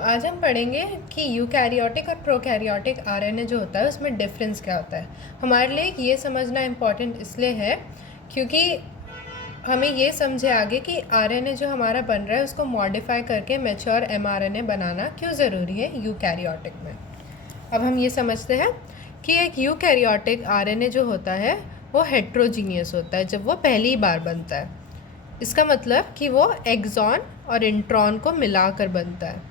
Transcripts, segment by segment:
आज हम पढ़ेंगे कि यूकैरियोटिक और प्रोकैरियोटिक आरएनए जो होता है उसमें डिफरेंस क्या होता है। हमारे लिए ये समझना इम्पॉर्टेंट इसलिए है क्योंकि हमें ये समझे आगे कि आरएनए जो हमारा बन रहा है उसको मॉडिफाई करके मैच्योर एमआरएनए बनाना क्यों ज़रूरी है यूकैरियोटिक में। अब हम ये समझते हैं कि एक यूकैरियोटिक आरएनए जो होता है वो हेट्रोजीनियस होता है जब वो पहली बार बनता है। इसका मतलब कि वो एक्सॉन और इंट्रॉन को मिलाकर बनता है।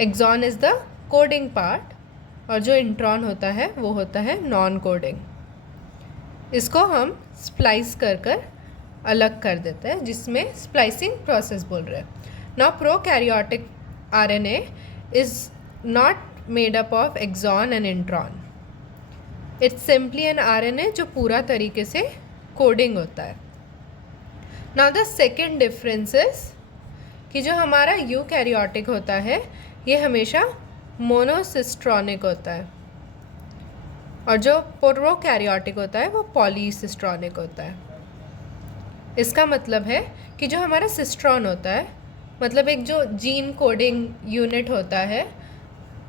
Exon is the coding part और जो इंट्रॉन होता है वो होता है नॉन कोडिंग। इसको हम स्प्लाइस कर अलग कर देते हैं जिसमें स्प्लाइसिंग प्रोसेस बोल रहे हैं। Now prokaryotic RNA is not made up of exon and intron. It's simply an RNA जो पूरा तरीके से कोडिंग होता है। Now the second difference is कि जो हमारा यूकैरियोटिक होता है ये हमेशा मोनोसिस्ट्रॉनिक होता है और जो प्रोकैरियोटिक होता है वो पॉलीसिस्ट्रॉनिक होता है। इसका मतलब है कि जो हमारा सिस्ट्रॉन होता है मतलब एक जो जीन कोडिंग यूनिट होता है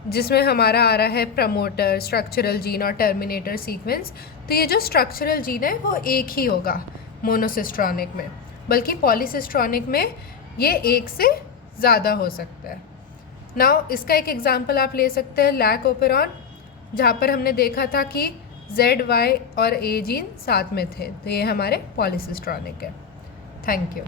जिसमें हमारा आ रहा है प्रमोटर, स्ट्रक्चरल जीन और टर्मिनेटर सीक्वेंस, तो ये जो स्ट्रक्चरल जीन है वो एक ही होगा मोनोसिस्ट्रॉनिक में, बल्कि पॉलीसिस्ट्रॉनिक में ये एक से ज़्यादा हो सकता है। नाउ इसका एक एग्जांपल आप ले सकते हैं लैक ओपेरॉन, जहाँ पर हमने देखा था कि Z, Y और A जीन साथ में थे, तो ये हमारे पॉलीसिस्ट्रॉनिक है। Thank you.